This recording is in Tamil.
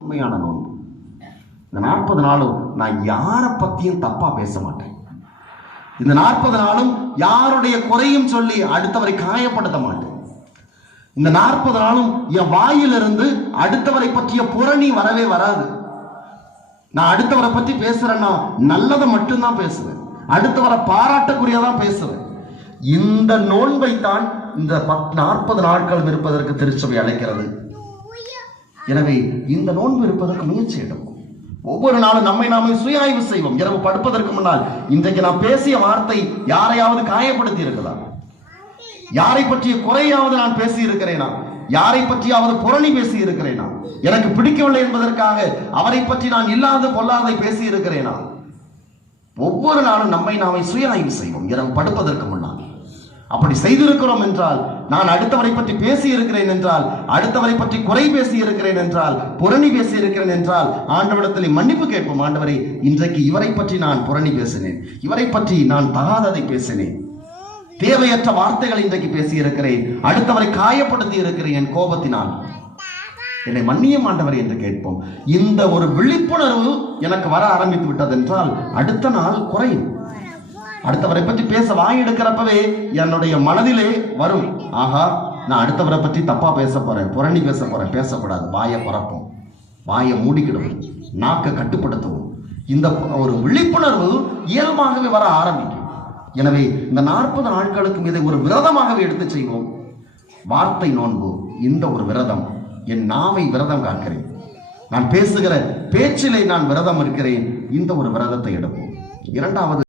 உண்மையான நோன்பு. இந்த 40 நாளும் நான் யாரை பத்தியும் தப்பா பேச மாட்டேன். இந்த 40 நாளும் யாருடைய குறையும் சொல்லி அடுத்தவரை காயப்படுத்த மாட்டேன். இந்த 40 நாளும் என் வாயிலிருந்து அடுத்தவரை பற்றிய புரணி வரவே வராது. நான் அடுத்தவரை பற்றி பேசுறேன்னா நல்லதை மட்டும்தான் பேசுவேன், அடுத்தவரை பாராட்டக்கூடியதான் பேசுவேன். இந்த நோன்பை தான் இந்த 40 நாட்கள் இருப்பதற்கு திருச்சபை அழைக்கிறது. எனவே இந்த நோன்பு இருப்பதற்கு முயற்சி எடுப்போம். ஒவ்வொரு நாளும் நம்மை நாமே சுய ஆய்வு செய்வோம். இரவு படுப்பதற்கு முன்னால் இன்றைக்கு நான் பேசிய வார்த்தை யாரையாவது காயப்படுத்தி இருக்குதா? யாரை பற்றிய குறையாவது நான் பேசி இருக்கிறேனா? யாரை பற்றியாவது புரணி பேசி இருக்கிறேனா? எனக்கு பிடிக்கவில்லை என்பதற்காக அவரை பற்றி நான் இல்லாத பொல்லாதை பேசி இருக்கிறேனா? ஒவ்வொரு நாளும் நம்மை நாமே சுய ஆய்வு செய்வோம் இரவு படுப்பதற்கு முன்னால். அப்படி செய்திருக்கிறோம் என்றால், நான் அடுத்தவரை பற்றி பேசி இருக்கிறேன் என்றால், அடுத்தவரை பற்றி குறை பேசி இருக்கிறேன் என்றால், புரணி பேசி இருக்கிறேன் என்றால், ஆண்டவரிடத்தில் மன்னிப்பு கேட்போம். ஆண்டவரே, இன்றைக்கு இவரை பற்றி நான் புரணி பேசினேன், இவரை பற்றி நான் தகாததை பேசினேன், தேவையற்ற வார்த்தைகள் இன்றைக்கு பேசி இருக்கிறேன், அடுத்தவரை காயப்படுத்தி இருக்கிறேன் என் கோபத்தினால், என்னை மன்னியும் ஆண்டவரே என்று கேட்போம். இந்த ஒரு விழிப்புணர்வு எனக்கு வர ஆரம்பித்து விட்டது என்றால் அடுத்த நாள் குறையும். அடுத்தவரை பற்றி பேச வாய் எடுக்கிறப்பவே என்னுடைய மனதிலே வரும், ஆஹா, நான் அடுத்தவரை பற்றி தப்பா பேச போறேன், புரணி பேச போறேன். பேசக்கூடாது. வாயை பரப்போம், வாயை மூடிக்கிடுவோம், நாக்கை கட்டுப்படுத்துவோம். இந்த ஒரு விழிப்புணர்வு இயல்பாகவே வர ஆரம்பிக்கும். எனவே இந்த 40 நாட்களுக்கும் இதை ஒரு விரதமாகவே எடுத்து செய்வோம். வார்த்தை நோன்பு, இந்த ஒரு விரதம். என் நாவை விரதம் காக்கிறேன், நான் பேசுகிற பேச்சிலே நான் விரதம் இருக்கிறேன். இந்த ஒரு விரதத்தை எடுப்போம். இரண்டாவது,